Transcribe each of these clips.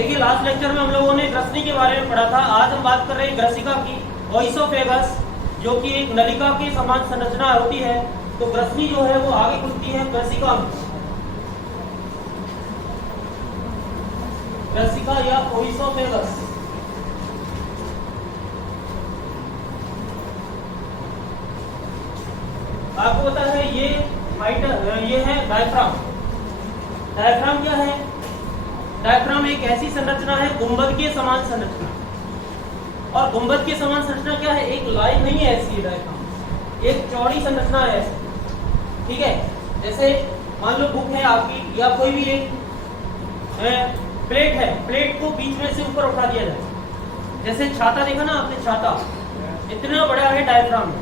देखिए last lecture में हम लोगों ने ग्रसनी के बारे में पढ़ा था। आज हम बात कर रहे हैं ग्रसिका की। ओइसोफेगस जो कि एक नलिका के समान संरचना होती है, तो ग्रसनी जो है वो आगे खुलती है ग्रसिका में। ग्रसिका या ओइसोफेगस। आपको पता है ये है डायफ्राम। डायफ्राम क्या है? डायफ्राम एक ऐसी संरचना है गुंबद के समान संरचना। और गुंबद के समान संरचना क्या है? एक लाइन नहीं है ऐसी डायफ्राम, एक चौड़ी संरचना है ऐसी। ठीक है, जैसे मान लो बुक है आपकी या कोई भी एक प्लेट है, प्लेट को बीच में से ऊपर उठा दिया जाए। जैसे छाता देखा ना आपने, छाता इतना बड़ा है डायफ्राम,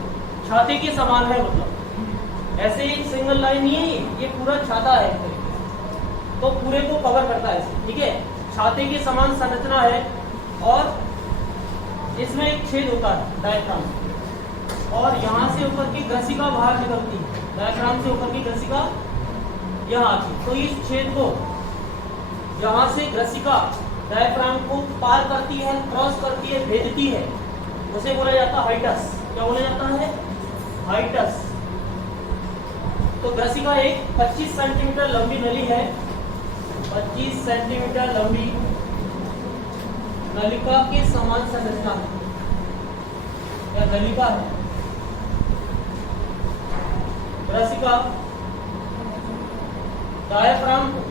छाते के समान है, मतलब ऐसे एक सिंगल लाइन नहीं है, ये पूरा छाता है, तो पूरे को कवर करता है। ठीक है, छाते के समान संरचना है और इसमें एक छेद होता है डायफ्राम, और यहाँ से ऊपर की ग्रसिका बाहर निकलती है। डायफ्राम से ऊपर की ग्रसिका यहाँ आती है, तो इस छेद को यहाँ से ग्रसिका डायफ्राम को पार करती है, क्रॉस करती है, भेजती है, उसे बोला जाता है हाइटस। क्या बोला जाता है? हाइटस। तो ग्रसिका एक 25 सेंटीमीटर लंबी नली है, 25 सेंटीमीटर लंबी नलिका के समान संरचना है, या नलिका है ग्रसिका। डायफ्राम को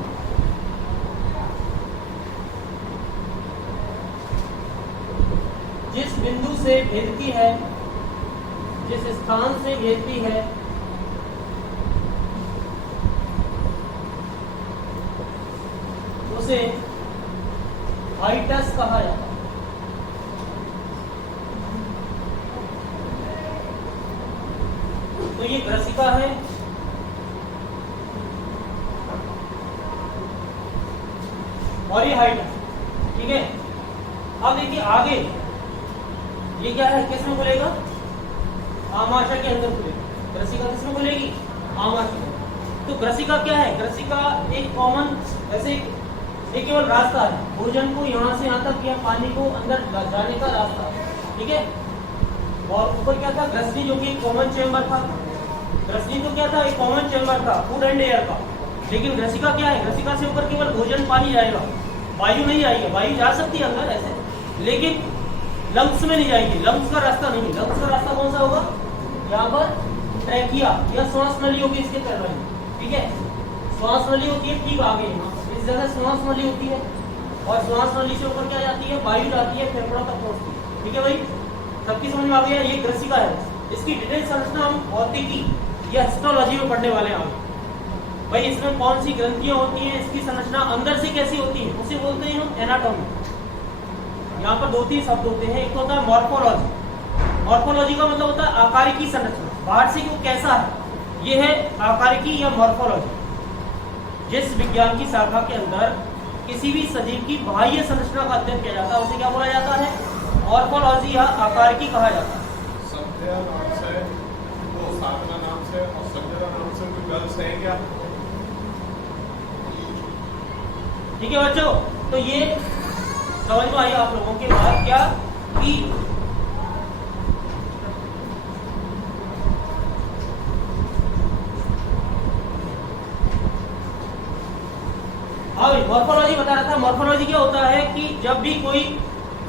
जिस बिंदु से भेदती है, जिस स्थान से भेदती है, उसे हाइटस कहा जाता है। तो ये ग्रसिका है, और ये हाइटस। ठीक है, अब देखिए आगे ये क्या है, किस में खुलेगा? आमाशय के अंदर खुलेगा। ग्रसिका किस में खुलेगी? आमाशय। तो ग्रसिका क्या है? ग्रसिका एक कॉमन, ऐसे एक केवल रास्ता है, भोजन को यहाँ से यहाँ तक या पानी को अंदर जाने का रास्ता है। ठीक है, और ऊपर क्या था? ग्रसनी, जो कि कॉमन चेंबर था। ग्रसनी तो क्या था? एक कॉमन चेंबर था, फूड एंड एयर का। लेकिन ग्रसिका क्या है? ग्रसिका से ऊपर केवल भोजन पानी जाएगा, वायु नहीं जाएगी। वायु जा सकती है अंदर ऐसे, लेकिन लंग्स में नहीं जाएगी। लंग्स का रास्ता नहीं। लंग्स का रास्ता कौन सा होगा? यहाँ पर ट्रैकिया या श्वास नली होगी इसके पैर में। ठीक है, श्वास नली होती है ठीक आगे, इस जगह श्वास नली होती है, और श्वास नली से ऊपर क्या जाती है? वायु जाती है, फेफड़ों तक पहुंचती है। ठीक है भाई, सबकी समझ में आ गया? ये ग्रसिका है। इसकी डिटेल संरचना हम भौतिकी या हिस्टोलॉजी में पढ़ने वाले हैं आगे। भाई इसमें कौन सी ग्रंथियां होती हैं, इसकी संरचना अंदर से कैसी होती है, उसे बोलते हैं हम एनाटॉमी। यहाँ पर 2-3 शब्द होते हैं। एक होता है मॉर्फोलॉजी। मॉर्फोलॉजी का मतलब होता है आकारिकी संरचना, बाहर से वो कैसा है, ये है आकारिकी या मॉर्फोलॉजी। जिस विज्ञान की शाखा के अंदर किसी भी सजीव की बाह्य संरचना का अध्ययन किया जाता है, उसे क्या बोला जाता है? मॉर्फोलॉजी या आकारिकी कहा जाता है। संध्या नाम से, वो साधना नाम से और संजना नाम से कोई गर्ल्स है क्या? ठीक है बच्चों, तो ये समझ में आई आप लोगों के बाद क्या कि मॉर्फोलॉजी बता रहा था। मॉर्फोलॉजी क्या होता है कि जब भी कोई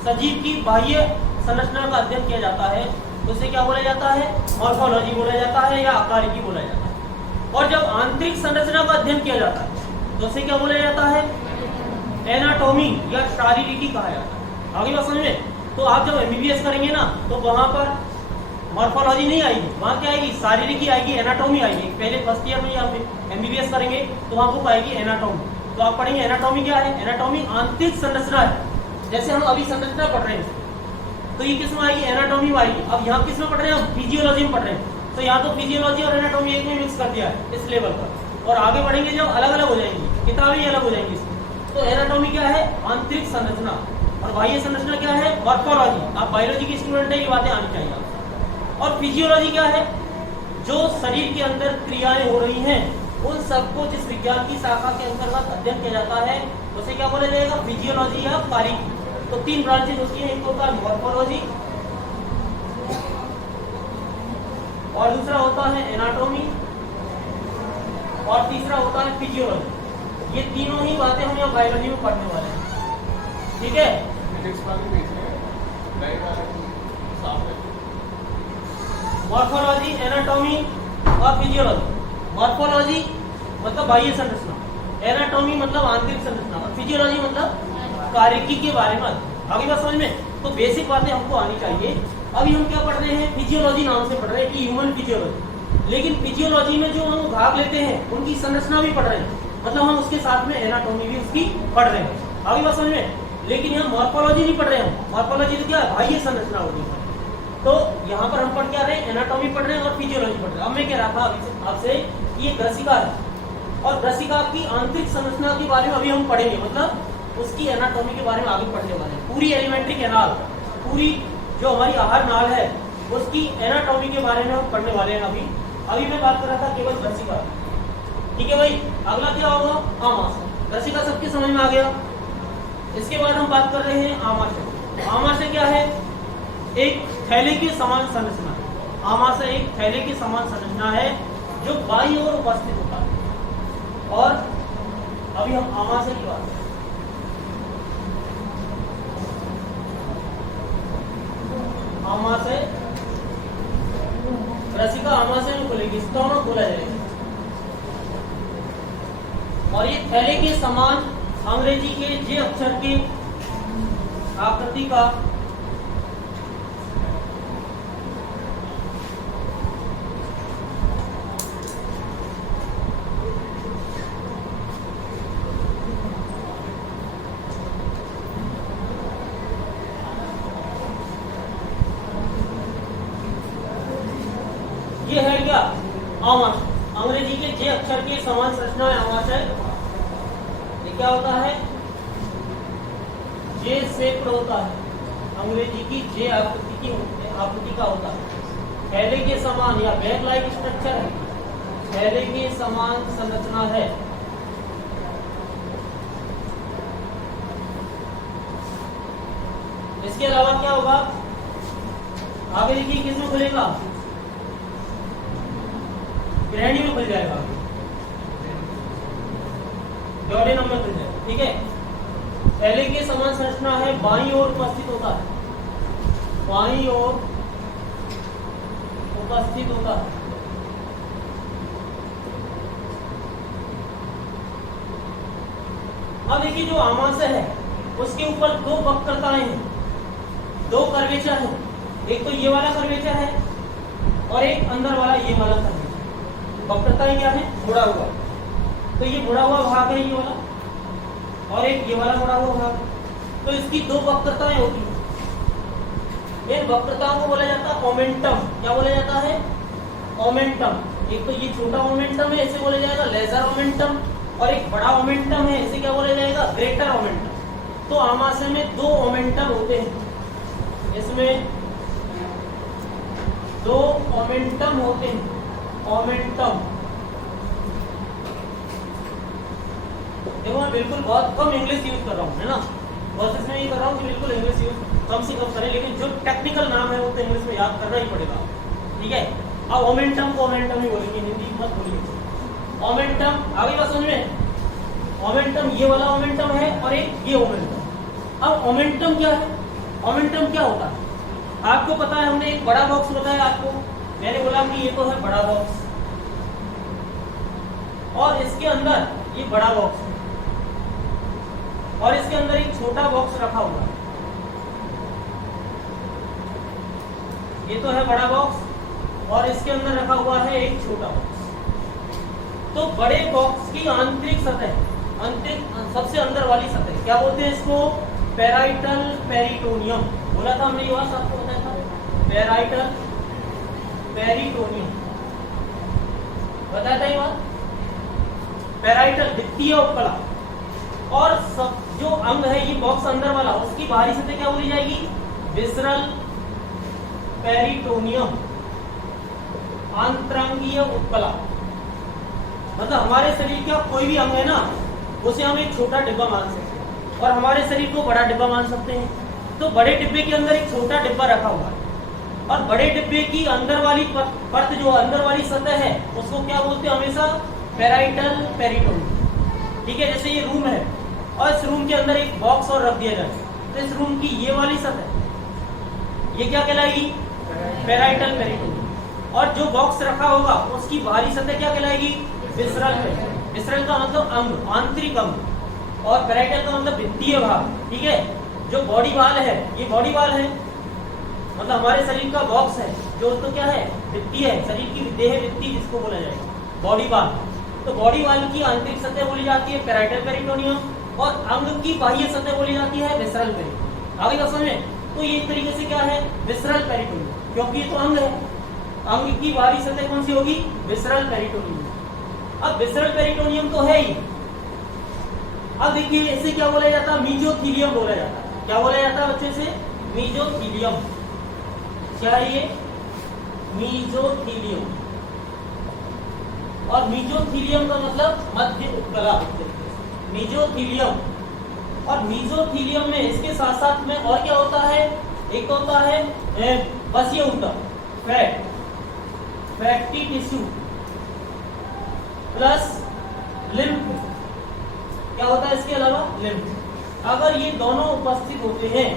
सजीव की बाह्य संरचना का अध्ययन किया जाता है, तो उसे क्या बोला जाता है? मॉर्फोलॉजी बोला जाता है या आकारिकी बोला जाता है। और जब आंतरिक संरचना का अध्ययन किया जाता है, तो उसे क्या बोला जाता है? एनाटॉमी या शारीरिकी कहा जाता है। आगे बात समझ में? तो आप जब एमबीबीएस करेंगे ना, तो वहां पर मॉर्फोलॉजी नहीं आएगी, वहां क्या आएगी? शारीरिकी आएगी, एनाटॉमी आएगी। पहले फर्स्ट ईयर में आप एमबीबीएस करेंगे तो वहां बुक आएगी एनाटॉमी। तो आप पढ़ेंगे एनाटॉमी क्या है? एनाटॉमी आंतरिक संरचना है। जैसे हम अभी संरचना पढ़ रहे हैं, तो ये किस में आएगी? एनाटॉमी में आएगी। अब यहाँ किस में पढ़ रहे हैं? हम फिजियोलॉजी में पढ़ रहे हैं, तो यहाँ तो फिजियोलॉजी और एनाटॉमी एक में मिक्स कर दिया है इस लेवल पर। और आगे बढ़ेंगे जब अलग अलग हो जाएंगी, किताबें अलग हो जाएंगी। तो एनाटॉमी क्या है? आंतरिक संरचना। और बाह्य संरचना क्या है? मॉर्फोलॉजी। आप बायोलॉजी के स्टूडेंट है, ये बातें आनी चाहिए आपको। और फिजियोलॉजी क्या है? जो शरीर के अंदर क्रियाएं हो रही हैं उन सबको जिस विज्ञान की शाखा के अंतर्गत अध्ययन किया जाता है उसे क्या बोला जाएगा, फिजियोलॉजी या कार्यकी। तो 3 ब्रांचेज होती है, एक होता है मॉर्फोलॉजी और दूसरा होता है एनाटॉमी और तीसरा होता है फिजियोलॉजी। ये तीनों ही बातें हम यहाँ बायोलॉजी में पढ़ने वाले हैं, ठीक है। फिजिक्स वाली भी इसमें नई वाली साफ है। मॉर्फोलॉजी, एनाटॉमी और फिजियोलॉजी। मॉर्फोलॉजी मतलब बाह्य संरचना, एनाटॉमी मतलब आंतरिक संरचना और फिजियोलॉजी मतलब कार्यकी के बारे में। आगे बात समझ में, तो बेसिक बातें हमको आनी चाहिए। अभी हम क्या पढ़ रहे हैं, फिजियोलॉजी नाम से पढ़ रहे हैं कि ह्यूमन फिजियोलॉजी। लेकिन फिजियोलॉजी में जो हम भाग लेते हैं उनकी संरचना भी पढ़ रहे हैं, मतलब हम उसके साथ में एनाटॉमी भी उसकी पढ़ रहे हैं। आगे बात समझ में, लेकिन यहाँ मॉर्फोलॉजी नहीं पढ़ रहे हैं। मॉर्फोलॉजी तो क्या है, बाह्य संरचना होगी। तो यहाँ पर हम पढ़ क्या रहे हैं, एनाटॉमी पढ़ रहे हैं और फिजियोलॉजी पढ़ रहे हैं। अब मैं कह रहा था आपसे ये ग्रसिका है और ग्रसिका की आंतरिक संरचना के बारे में अभी हम पढ़ेंगे, मतलब उसकी एनाटॉमी के बारे में आगे पढ़ने वाले हैं। पूरी एलिमेंट्री कैनाल, पूरी जो हमारी आहार नाल है उसकी एनाटॉमी के बारे में हम पढ़ने वाले हैं। अभी मैं बात कर रहा था केवल ग्रसिका, ठीक है भाई। अगला क्या होगा, आमाशय। ग्रसिका सबके समझ में आ गया। इसके बाद हम बात कर रहे हैं आमाशय। आमाशय क्या है, एक थैले के समान संरचना है। आमाशय एक थैले के समान संरचना है जो बाईं ओर उपस्थित होता है। और अभी हम आमाशय की बात करें। आमाशय, ग्रसिका आमाशय में खुलेगी, स्टोमा खोला जाएगा। और ये थैले के समान अंग्रेजी के जे अक्षर के आकृति का ये है क्या, आमाशय। अंग्रेजी के जे अक्षर के समान संरचना है आमाशय। ये क्या होता है, जे शेप्ड होता है। अंग्रेजी की जे आकृति का होता है। थैले के समान या बैग लाइक स्ट्रक्चर है, थैले के समान संरचना है। इसके अलावा क्या होगा, आगे देखिए किसमें खुलेगा, ग्रहणी में खुल जाएगा, डोडेनम में खुल जाएगा, ठीक है। थैले के समान संरचना है, बाईं ओर उपस्थित होता है, बाईं ओर उपस्थित होता है। अब देखिए जो आमाशय है उसके ऊपर 2 वक्रताएं हैं, 2 कर्वेचर है। एक तो ये वाला कर्वेचर है और एक अंदर वाला ये वाला कर्वेचर। वक्रताएं क्या है, मुड़ा हुआ। तो ये मुड़ा हुआ भाग है ये वाला, और एक ये वाला मुड़ा हुआ भाग। तो इसकी 2 वक्रताएं होती हैं। इन वक्रताओं को बोला जाता है मोमेंटम। क्या बोला जाता है, मोमेंटम। एक तो ये छोटा मोमेंटम है, इसे बोला जाएगा लेजर मोमेंटम, और एक बड़ा मोमेंटम है, इसे क्या बोला जाएगा, ग्रेटर मोमेंटम। तो आमाशय में 2 मोमेंटम होते हैं, इसमें 2 मोमेंटम होते हैं। मोमेंटम, देखो मैं बिल्कुल बहुत कम इंग्लिश यूज कर रहा हूँ, है ना। प्रोसेस में ये कर रहा हूँ कि बिल्कुल इंग्लिश यूज कम से कम करें, लेकिन जो टेक्निकल नाम है वो तो इंग्लिश में याद करना ही पड़ेगा, ठीक है। अब मोमेंटम को मोमेंटम ही बोलेंगे, हिंदी मत बोलिए। मोमेंटम, आगे बात समझ में, मोमेंटम ये वाला मोमेंटम है और एक ये मोमेंटम। अब मोमेंटम क्या है, मोमेंटम क्या होता है आपको पता है। हमने एक बड़ा बॉक्स बताया आपको, मैंने बोला कि ये तो है बड़ा बॉक्स, और इसके अंदर ये बड़ा बॉक्स है, और इसके अंदर एक छोटा बॉक्स रखा हुआ है। ये तो है बड़ा बॉक्स और इसके अंदर रखा हुआ है एक छोटा बॉक्स। तो बड़े बॉक्स की आंतरिक सतह, सबसे अंदर वाली सतह क्या बोलते हैं इसको, पेराइटल पेरिटोनियम। बोला था हमने, ये बात आपको बताया था, पेराइटल पेरिटोनियम बताया था ये बात। पेराइटल द्वितीय उपकला, और सब जो अंग है ये बॉक्स अंदर वाला, उसकी बाहरी सतह क्या बोली जाएगी, विसरल पेरिटोनियम, आंतरंगीय उपकला। मतलब हमारे शरीर का कोई भी अंग है ना, उसे हम एक छोटा डिब्बा मान सकते हैं और हमारे शरीर को बड़ा डिब्बा मान सकते हैं। तो बड़े डिब्बे के अंदर एक छोटा डिब्बा रखा हुआ है और बड़े डिब्बे की अंदर वाली परत जो अंदर वाली सतह है उसको क्या बोलते हैं हमेशा, पेराइटल पेरिटोनियम। ठीक है, जैसे ये रूम है और इस रूम के अंदर एक बॉक्स और रख दिया जाए तो इस रूम की ये वाली सतह ये क्या कहलाएगी, पेराइटल पेरिटोनियम। और जो बॉक्स रखा होगा उसकी बाहरी सतह क्या कहलाएगी, विसरल पेरिटोनियम। विसरल का मतलब अंग, आंतरिक अंग, और पेराइटल का मतलब भित्तीय भाग। ठीक है, जो बॉडी वाल है ये बॉडी वाल है, मतलब हमारे शरीर का बॉक्स है जो तो क्या है, भित्तीय है, शरीर की देह भित्ती जिसको बोला जाएगा, बॉडी वाल। तो बॉडी वाल की आंतरिक सतह बोली जाती है पेराइटल पेरिटोनियम और अंग की बाह्य सतह बोली जाती है विसरल पेरिटोनियम। आगे बात समझे? तो ये एक तरीके से क्या है, विसरल पेरिटोनियम, क्योंकि ये तो अंग है, अंग की बाहरी सतह कौन सी होगी, विसरल पेरिटोनियम। अब विसरल पेरिटोनियम तो है ही, अब देखिए इसे क्या बोला जाता है, मीजोथीलियम बोला जाता है। क्या बोला जाता है बच्चे से, मीजोथीलियम। क्या है ये, मीजोथीलियम। और मीजोथीलियम का मतलब मध्य उपकला, मीजोथीलियम। और मीजोथीलियम में इसके साथ साथ में और क्या होता है, एक होता है बसीय ऊतक, fat, fatty tissue plus lymph. क्या होता है इसके अलावा, लिम्फ। अगर ये दोनों उपस्थित होते हैं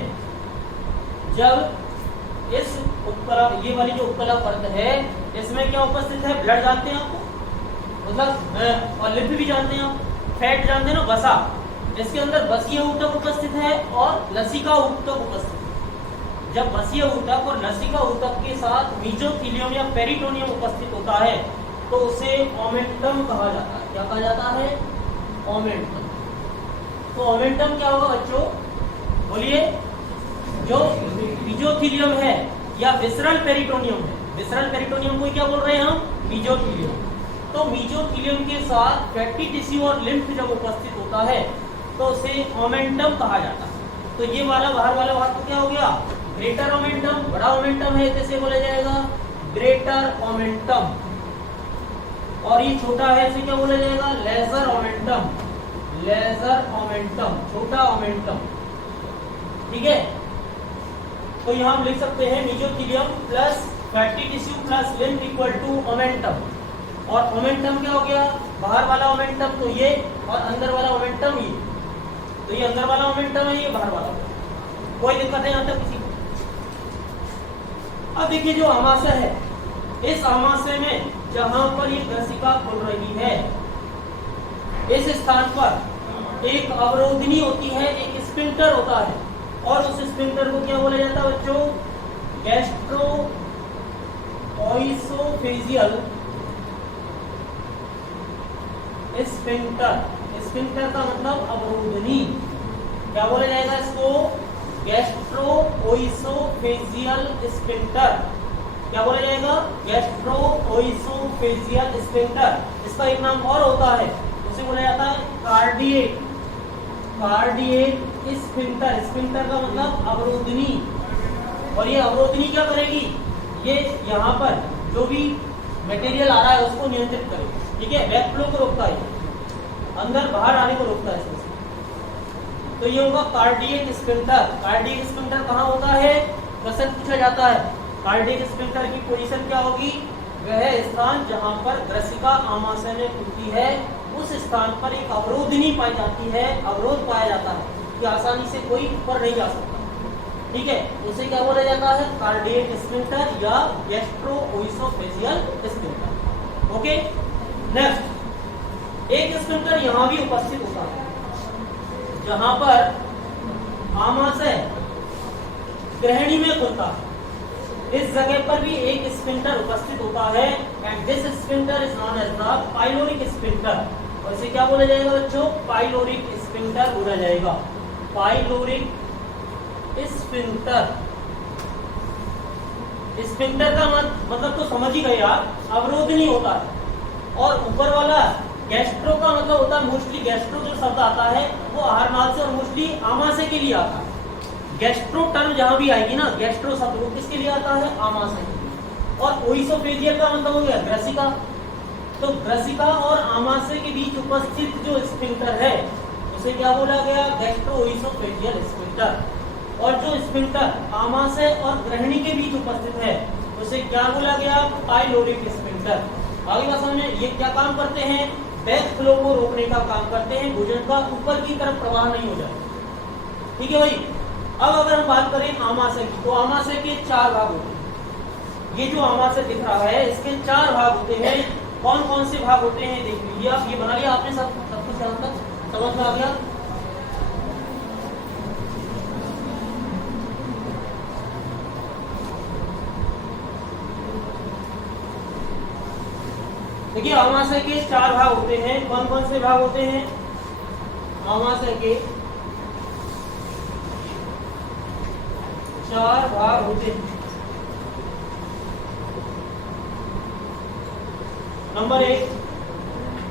जब इस उपकला, ये वाली जो उपकला परत है इसमें क्या उपस्थित है, ब्लड जानते हैं आपको, मतलब और लिम्फ भी जानते हैं आप, फैट जानते हैं ना, वसा। इसके अंदर बसीय ऊतक उपस्थित है और लसिका ऊतक उपस्थित है। जब बसीय ऊतक और लसिका ऊतक के साथ मीजोथीलियम या पेरिटोनियम उपस्थित होता है तो उसे ओमेंटम कहा जाता है। क्या कहा जाता है, ओमेंटम। तो ओमेंटम क्या होगा बच्चों, बोलिए, जो मीजोथीलियम है या विसरल पेरिटोनियम है, विसरल पेरिटोनियम को क्या बोल रहे हैं हम, मीजोथीलियम। तो मीजोथीलियम के साथ फैटी टिश्यू और लिम्फ जब उपस्थित होता है तो उसे ओमेंटम कहा जाता है। तो ये वाला बाहर वाला भाग तो क्या हो गया, ग्रेटर ओमेंटम, बड़ा ओमेंटम है इसे बोला जाएगा ग्रेटर ओमेंटम। और ये छोटा है इसे क्या बोला जाएगा, लेजर ओमेंटम, लेजर ओमेंटम, छोटा ओमेंटम। ठीक है, तो यहाँ हम लिख सकते हैं mesothelium plus fatty tissue plus lymph equal to omentum. और ओमेंटम क्या हो गया, बाहर वाला ओमेंटम तो ये और अंदर वाला ओमेंटम ये। तो ये अंदर वाला ओमेंटम है, ये बाहर वाला। कोई दिक्कत है यहाँ तक किसी को? अब देखिए जो आमाशय है, इस आमाशय में जहां पर ये ग्रसिका खुल रही है इस स्थान पर एक अवरोधनी होती है, एक स्फिंक्टर होता है और उस स्फिंक्टर को क्या बोला जाता है बच्चों, गैस्ट्रो ओइसोफेजियल स्फिंक्टर। स्फिंक्टर का मतलब अवरोधनी। क्या बोला जाएगा इसको, गैस्ट्रो ओइसोफेजियल स्फिंक्टर। क्या बोला जाएगा, गैस्ट्रो ओइसोफेजियल स्फिंक्टर। इसका एक नाम और होता है, उसे बोला जाता है कार्डिएक, कार्डिएक स्फिंक्टर। स्फिंक्टर का मतलब अवरोधनी। और ये अवरोधनी क्या करेगी, ये यहाँ पर जो भी मटेरियल आ रहा है उसको नियंत्रित करेगी। ठीक है, बैक फ्लो को रोकता है, अंदर बाहर आने को रोकता है इसमें। तो ये होगा कार्डियक स्फिंक्टर। कार्डियक स्फिंक्टर कहाँ होता है, क्वेश्चन पूछा जाता है। कार्डियक स्फिंक्टर की पोजीशन क्या होगी, वह स्थान जहां पर ग्रसिका आमाशय में खुलती है उस स्थान पर एक अवरोधनी पाई जाती है, अवरोध पाया जाता है कि आसानी से कोई ऊपर नहीं जा सकता। ठीक है, उसे क्या बोला जाता है, कार्डियक स्फिंक्टर या गैस्ट्रो ओइसोफेजियल स्फिंक्टर। ओके, नेक्स्ट एक स्फिंक्टर यहाँ भी उपस्थित होता है जहां पर आमाशय ग्रहणी में खुलता है। इस जगह पर भी एक स्फिंक्टर उपस्थित होता है and this sphincter is known as the pyloric sphincter. और इसे क्या बोला जाएगा बच्चों, पाइलोरिक स्फिंक्टर बोला जाएगा, पाइलोरिक स्फिंक्टर। स्फिंक्टर का मतलब तो समझ ही गए यार, अवरोध नहीं होता है। और ऊपर वाला गैस्ट्रो का मतलब होता है, मोस्टली गैस्ट्रो जो शब्द आता है वो आहार नाल से और मोस्टली आमाशय के लिए आता है। गैस्ट्रो टर्म जहां भी आएगी ना, गैस्ट्रो शब्द वो किसके लिए आता है, आमाशय के लिए। और ओइसोफेजियल का मतलब हो गया ग्रसिका। तो ग्रसिका और आमाशय के बीच उपस्थित जो स्फिंक्टर है उसे क्या बोला गया? Gastro-oesophageal sphincter. और जो स्फिंक्टर आमाशय और ग्रहणी के बीच उपस्थित है उसे क्या बोला गया? Pyloric sphincter. आगे बात समझ में, ये क्या काम करते हैं? बैक फ्लो को रोकने का काम करते हैं, भोजन का ऊपर की तरफ प्रवाह नहीं हो जाए। ठीक है भाई। अब अगर हम बात करें आमाशय की, तो आमाशय के 4 भाग होते हैं। ये जो आमाशय दिख रहा है इसके 4 भाग होते हैं। कौन कौन से भाग होते हैं देख लीजिए आप। ये बना लिया आपने सब कुछ यहाँ तक समझ में आ गया? देखिए आमाशय के 4 भाग होते हैं। कौन कौन से भाग होते हैं? आमाशय के 4 भाग होते हैं। नंबर 1,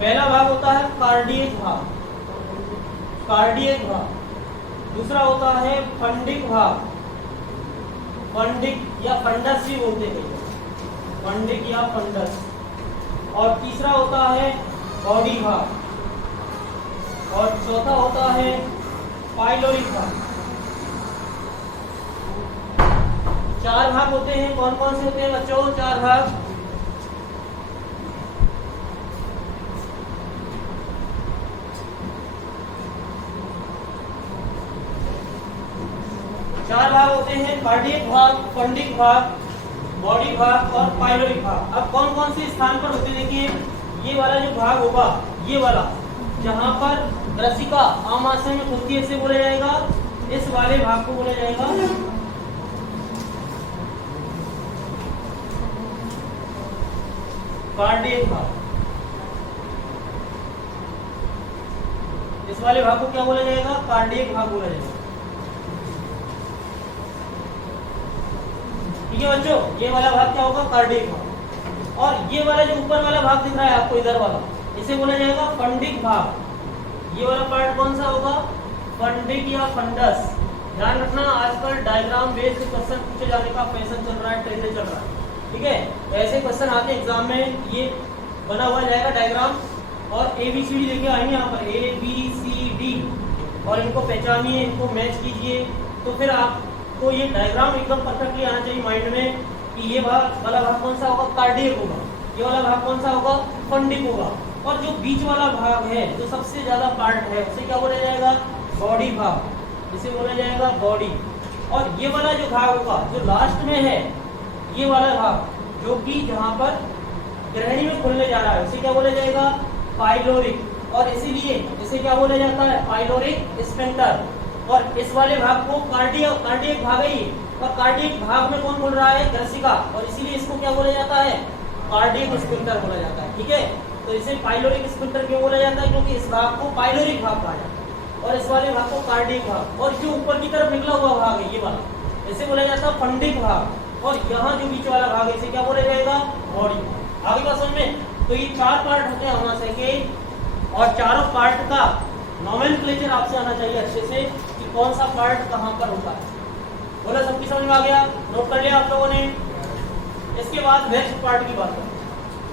पहला भाग होता है कार्डियक भाग, कार्डियक भाग। दूसरा होता है फंडिक भाग, फंडिक या फंडस भी बोलते हैं, फंडिक या फंडस। और तीसरा होता है बॉडी भाग, और चौथा होता है पाइलोरिक भाग। 4 भाग होते हैं। कौन कौन से होते हैं बच्चों? 4 भाग। होते हैं कार्डियक भाग, फंडिक भाग, बॉडी भाग और पाइलोरिक भाग। अब कौन कौन से स्थान पर होते हैं? देखिए ये वाला जो भाग होगा, ये वाला जहां पर ग्रसिका आमाशय में खुलती है इसे बोला जाएगा, इस वाले भाग को बोला जाएगा कार्डियक भाग। इस वाले भाग को क्या बोला जाएगा? कार्डियक भाग बोला जाएगा। ठीक है बच्चों, ये वाला भाग क्या होगा? कार्डियक भाग। और ये वाला जो ऊपर वाला भाग दिख रहा है आपको इधर वाला, इसे बोला जाएगा फंडिक भाग। ये वाला पार्ट कौन सा होगा? फंडिक या फंडस। ध्यान रखना, आजकल डायग्राम बेस्ड क्वेश्चन पूछे जाने का फैशन चल रहा है, ट्रेंड चल रहा है। ठीक है, ऐसे क्वेश्चन आते हैं एग्जाम में, ये बना हुआ जाएगा डायग्राम और ABCD लेके आएंगे यहाँ पर ABCD, और इनको पहचानिए, इनको मैच कीजिए, तो फिर आपको ये डायग्राम एकदम परफेक्टली आना चाहिए माइंड में कि ये वाला भाग कौन सा होगा? कार्डियक होगा। ये वाला भाग कौन सा होगा? फंडिक होगा। और जो बीच वाला भाग है, जो सबसे ज्यादा पार्ट है, उसे क्या बोला जाएगा? बॉडी भाग। इसे बोला जाएगा बॉडी। और ये वाला जो भाग होगा, जो लास्ट में है, ये वाला भाग जो कि जहां पर ग्रहणी में खुलने जा रहा है, उसे क्या बोला जाएगा? पाइलोरिक। और इसीलिए इसे क्या बोला जाता है? Pyloric sphincter. और इस वाले भाग को कार्डियक भाग है। और कार्डियक भाग में कौन बोल रहा है? ग्रसिका। और इसीलिए इसको क्या बोला जाता है? कार्डियक स्फिंक्टर बोला जाता है। ठीक है, तो इसे पाइलोरिक स्फिंक्टर क्यों बोला जाता है? क्योंकि इस भाग को पाइलोरिक भाग कहा जाता है और इस वाले भाग को कार्डियक भाग। और जो ऊपर की तरफ निकला हुआ भाग है, ये वाला, इसे बोला जाता है फंडिक भाग। और यहाँ जो बीच वाला भाग है, इसे क्या बोला जाएगा? बॉडी। आगे बात समझ में? तो ये 4 पार्ट होते हैं आमाशय के, और चारों पार्ट का नोमेनक्लेचर आपसे आना चाहिए अच्छे से कि कौन सा पार्ट कहाँ पर होता है। बोला, सबकी समझ में आ गया? नोट कर लिया आप लोगों ने? इसके बाद नेक्स्ट पार्ट की बात करें।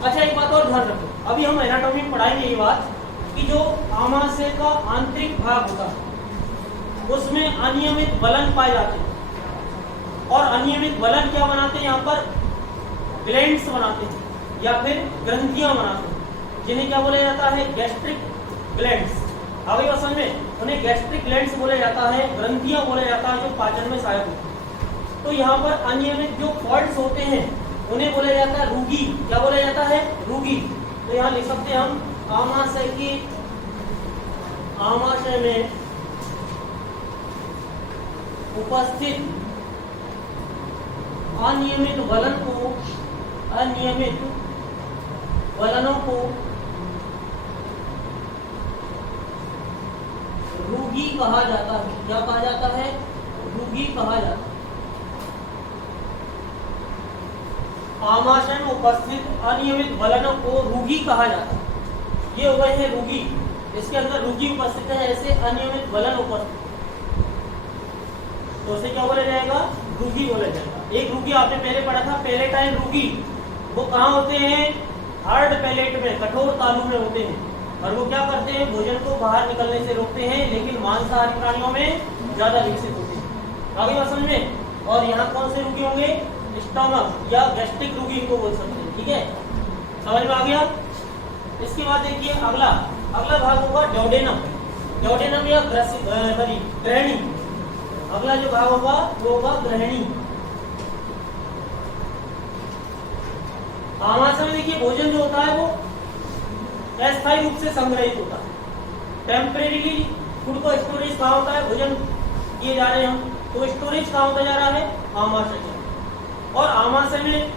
अच्छा, एक बात और ध्यान रखो, अभी हम एनाटॉमी में पढ़ाएंगे ये बात कि जो आमाशय का आंतरिक भाग होता है उसमें अनियमित बलन पाए जाते हैं। और अनियमित बलन क्या बनाते हैं? यहाँ पर ग्लैंड्स बनाते हैं या फिर ग्रंथियां बनाते हैं, जिन्हें क्या बोला जाता है? Gastric glands. अभी समझ में? उन्हें गैस्ट्रिक ग्लैंड्स बोला जाता है, ग्रंथियां बोला जाता है, जो पाचन में सहायक होती है। तो यहाँ पर अनियमित जो फॉल्ट्स होते हैं उन्हें बोला जाता है रूगी। क्या बोला जाता है? रूगी। तो यहाँ लिख सकते हैं हम, आमाशय में उपस्थित अनियमित बलनों को रूगी कहा जाता है। क्या कहा जाता है? रूगी कहा जाता है। आमाशय में उपस्थित अनियमित बलनों को रूगी कहा जाता है। ये हो गए हैं रूगी, इसके अंदर रूगी उपस्थित है, ऐसे अनियमित बलन उपस्थित, तो उसे क्या बोला जाएगा? रूगी बोला जाएगा। एक रूगी आपने पहले पढ़ा था, पैलेटाइन रूगी। वो कहाँ होते हैं? हार्ड पैलेट में, कठोर तालू में होते हैं और वो क्या करते हैं, भोजन को बाहर निकलने से रोकते हैं, लेकिन मांसाहारी प्राणियों में ज्यादा विकसित होते हैं। आगे बात समझ में। और यहाँ कौन से रोगी होंगे, स्टमक या गैस्ट्रिक रोगी इनको बोल सकते हैं। ठीक है, समझ में आ गया। इसके बाद देखिए अगला भाग होगा डोडेनम। डोडेनम या ग्रहणी। अगला जो भाग होगा वो होगा ग्रहणी। आमाशय में देखिए भोजन जो होता है वो अस्थायी रूप से संग्रहित होता है। टेम्परेरीली फूड को स्टोरेज कहाँ होता है, भोजन किए जा रहे हैं हम, तो स्टोरेज कहाँ होता जा रहा है, आमाशय में। और आमाशय में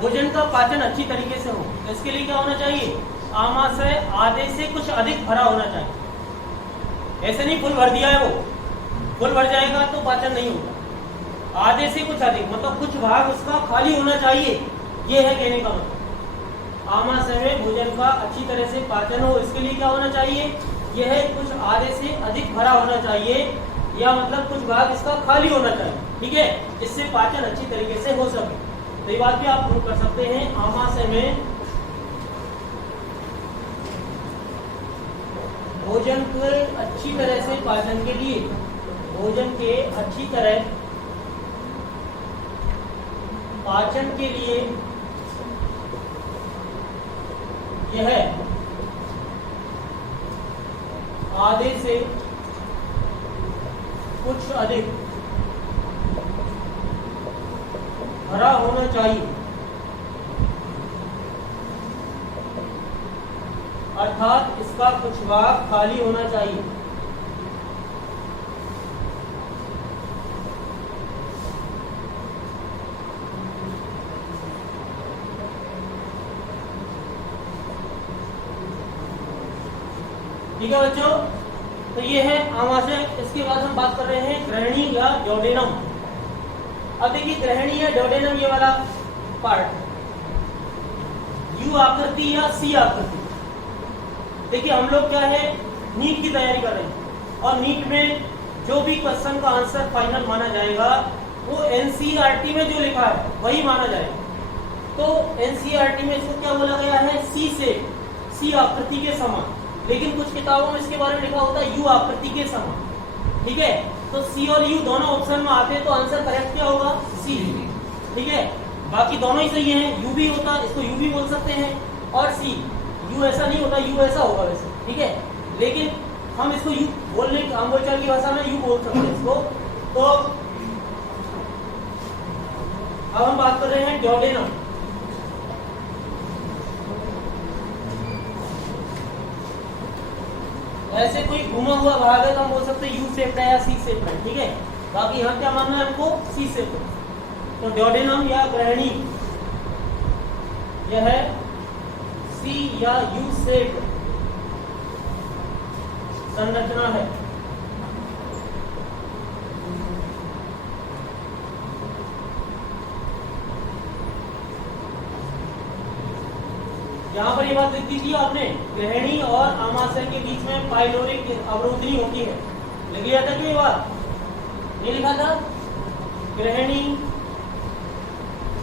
भोजन का पाचन अच्छी तरीके से हो, इसके लिए क्या होना चाहिए, आमाशय आधे से कुछ अधिक भरा होना चाहिए। ऐसे नहीं फुल भर दिया है, वो फुल भर जाएगा तो पाचन नहीं होगा। आधे से कुछ अधिक मतलब कुछ भाग उसका खाली होना चाहिए, ये है कहने का मतलब। आमाशय में भोजन का अच्छी तरह से पाचन हो, इसके लिए क्या होना चाहिए, यह है कुछ आधे से अधिक भरा होना चाहिए, या मतलब कुछ भाग इसका खाली होना चाहिए। ठीक है, इससे पाचन अच्छी तरीके से हो सके। तो ये बात भी आप नोट कर सकते हैं। आमाशय में भोजन के अच्छी तरह से पाचन के लिए, भोजन के अच्छी तरह पाचन के लिए यह आधे से कुछ अधिक भरा होना चाहिए, अर्थात इसका कुछ भाग खाली होना चाहिए। ठीक है बच्चों, तो ये है आमाशय। इसके बाद हम बात कर रहे हैं ग्रहणी या डोडेनम। अब देखिए ग्रहणी या डोडेनम ये वाला पार्ट, यू आकृति या सी आकृति। देखिए हम लोग क्या है, नीट की तैयारी कर रहे हैं और नीट में जो भी क्वेश्चन का आंसर फाइनल माना जाएगा वो एनसीईआरटी में जो लिखा है वही माना जाएगा। तो एनसीईआरटी में इसको क्या बोला गया है, सी से, सी आकृति के समान, लेकिन कुछ किताबों में इसके बारे में लिखा होता है यू आकृति के समान। ठीक है, तो सी और यू दोनों ऑप्शन में आते हैं तो आंसर करेक्ट क्या होगा, सी। ठीक है, बाकी दोनों ही सही है। यू भी होता, इसको यू भी बोल सकते हैं, और सी, यू ऐसा नहीं होता, यू ऐसा होगा वैसे। ठीक है, लेकिन हम इसको यू बोलने, हम बोलचाल की भाषा में यू बोल सकते हैं इसको। तो अब हम बात कर रहे हैं डोडेनम। ऐसे कोई घुमा हुआ भाग है तो हम बोल सकते हैं यू शेप है या सी शेप है। ठीक है, बाकी यहाँ क्या मानना है हमको, सी शेप है। तो डोडेनम या ग्रहणी यह है सी या यू शेप संरचना है। यहाँ पर ये बात लिख दी आपने, ग्रहणी और आमाशय के बीच में पाइलोरिक अवरोधनी होती है। लिख लिया था कि ये बात नहीं लिखा था, ग्रहणी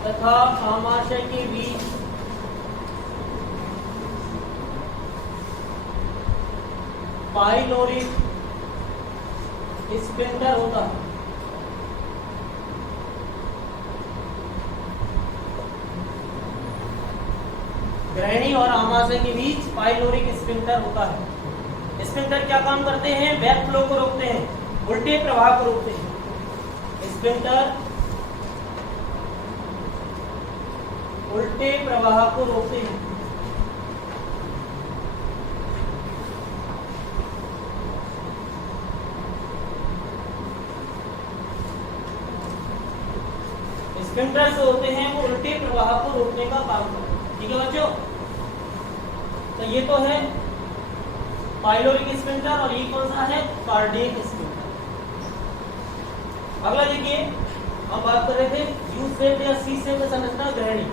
तथा आमाशय के बीच पाइलोरिक स्फिंक्टर होता है। ग्रहणी और आमाशय के बीच पाइलोरिक स्फिंक्टर होता है। स्फिंक्टर क्या काम करते हैं, बैक फ्लो को रोकते हैं, उल्टे प्रवाह को रोकते हैं। स्फिंक्टर उल्टे प्रवाह को रोकते हैं। स्फिंक्टर जो होते हैं वो उल्टे प्रवाह को रोकने का काम करते हैं। ठीक है बच्चों, तो ये तो है पाइलोरिक स्फिंक्टर और ये कौन सा है, कार्डियक स्फिंक्टर। अगला देखिए, हम बात कर रहे थे यू शेप या सी शेप संरचना ग्रहणी।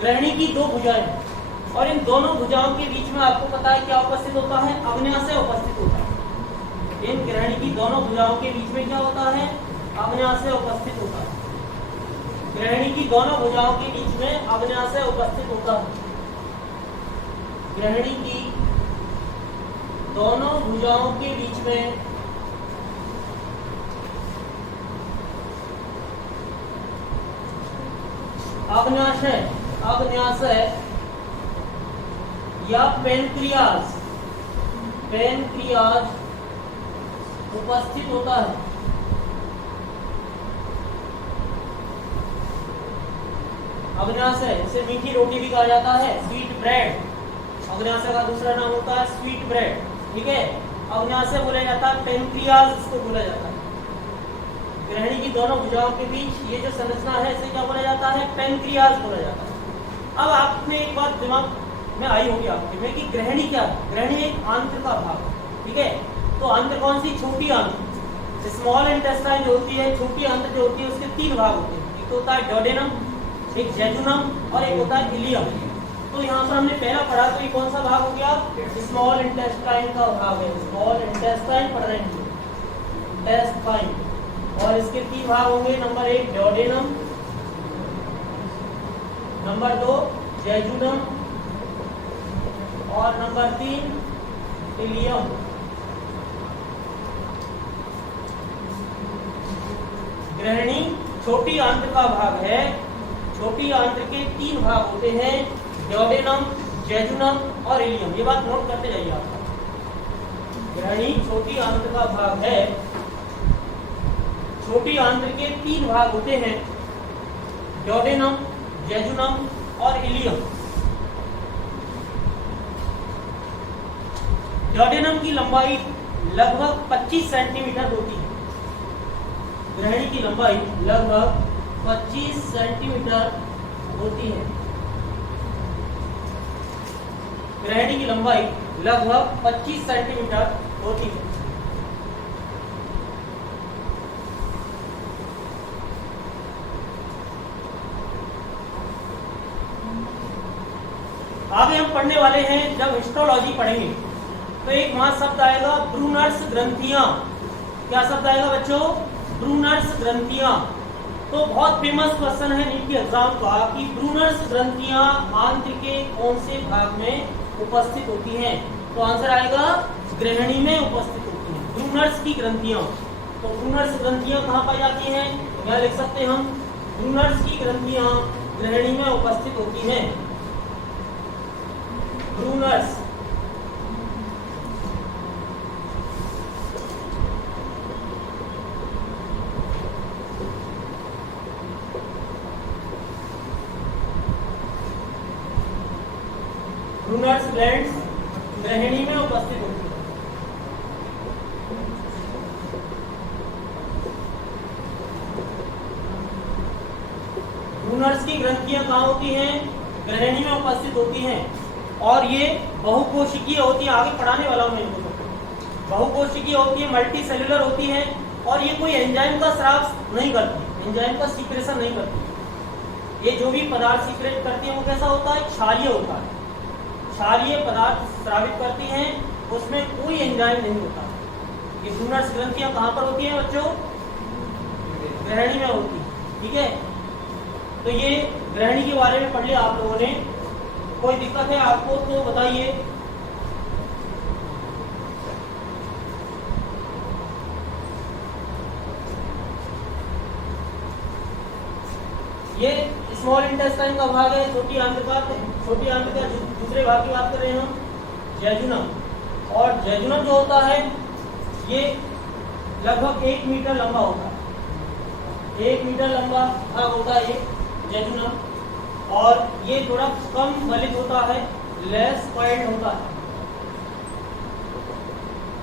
ग्रहणी की दो भुजाएं हैं और इन दोनों भुजाओं के बीच में आपको पता है क्या उपस्थित होता है, अग्न्याशय उपस्थित होता है। इन ग्रहणी की दोनों भुजाओं के बीच में क्या होता है, अग्न्याशय उपस्थित होता है। ग्रहणी की दोनों भुजाओं के बीच में अग्न्याशय उपस्थित होता है। ग्रहणी की दोनों भुजाओं के बीच में अग्न्याशय या पेनक्रियाज उपस्थित होता है। अग्न्याशय इसे मीठी रोटी भी कहा जाता है, स्वीट ब्रेड। अग्न्याशय का दूसरा नाम होता है स्वीट ब्रेड, ठीक है। अग्न्याशय बोला जाता है, पेनक्रियाज इसको बोला जाता है। ग्रहणी की दोनों भुजाओं के बीच ये जो संरचना है इसे क्या बोला जाता है? पेनक्रियाज बोला जाता है। अब आप में एक बात दिमाग में आई होगी आपके में कि ग्रहणी क्या है? ग्रहणी एक आंत्र का भाग है, ठीक है। तो आंत्र कौन सी? छोटी आंत्र। स्मॉल इंटेस्टाइन जो होती है, छोटी आंत्र जो होती है, उसके तीन भाग होते हैं। एक तो होता है डोडेनम, एक जेजुनम और एक होता है इलियम। तो यहाँ पर हमने पहला पढ़ा, तो ये कौन सा भाग हो गया? स्मॉल इंटेस्टाइन का भाग है। स्मॉल इंटेस्टाइन पढ़ रहे हैं, इंटेस्टाइन। और इसके तीन भाग होंगे, नंबर 1 डोडेनम, नंबर 2 जेजुनम और नंबर 3 इलियम। ग्रहणी छोटी आंत्र का भाग है। छोटी आंत्र के तीन भाग होते हैं, डोडेनम, जेजुनम और इलियम। ये बात नोट करते जाइए आप। ग्रहणी छोटी आंत्र का भाग है। छोटी आंत्र के तीन भाग होते हैं, डोडेनम, जेजुनम और इलियम। डोडेनम की लंबाई लगभग 25 सेंटीमीटर होती है। ग्रहणी की लंबाई लगभग 25 सेंटीमीटर होती है। ग्रहणी की लंबाई लगभग 25 सेंटीमीटर होती है। आगे हम पढ़ने वाले हैं, जब हिस्टोलॉजी पढ़ेंगे तो एक वहां शब्द आएगा ब्रूनर्स ग्रंथियां। क्या शब्द आएगा बच्चों? ब्रूनर्स ग्रंथियां। तो बहुत फेमस क्वेश्चन है नीट के एग्जाम का कि ब्रूनर्स ग्रंथियां आंत्र के कौन से भाग में उपस्थित होती हैं? तो आंसर आएगा ग्रहणी में उपस्थित होती हैं ब्रूनर्स की ग्रंथियां। तो ब्रूनर्स ग्रंथियां कहाँ पाई जाती हैं? यहाँ लिख सकते हैं हम, ब्रूनर्स की ग्रंथियां ग्रहणी में उपस्थित होती हैं। ब्रूनर्स ब्रूनर्स ग्लैंड्स ग्रहणी में उपस्थित होती है। ब्रूनर्स की ग्रंथियां कहाँ होती हैं? ग्रहणी में उपस्थित होती हैं। और ये बहुकोशिकीय होती है। आगे पढ़ाने वाला हूं मैं इनको। बहुकोशिकीय होती है, मल्टी सेलुलर होती है और ये कोई एंजाइम का स्राव नहीं करती, एंजाइम का सीक्रेशन नहीं करती। ये जो भी पदार्थ सीक्रेट करती है वो कैसा होता है? क्षारीय होता है। क्षारीय पदार्थ स्रावित करती हैं, उसमें कोई एंजाइम नहीं होता। ये ब्रूनर्स ग्रंथियां कहाँ पर होती हैं बच्चों? ग्रहणी में होती है, ठीक है। तो ये ग्रहणी के बारे में पढ़ लिया आप लोगों ने। कोई दिक्कत है आपको तो बताइए। ये स्मॉल इंटेस्टाइन का भाग है, छोटी आंत्र का। छोटी आंत्र का दूसरे भाग की बात कर रहे हैं हम, जेजुनम। और जेजुनम जो होता है ये लगभग 1 मीटर लंबा होता है। 1 मीटर लंबा भाग होता है ये जेजुनम। और ये थोड़ा कम गलित होता है, लेस कॉइल्ड होता है,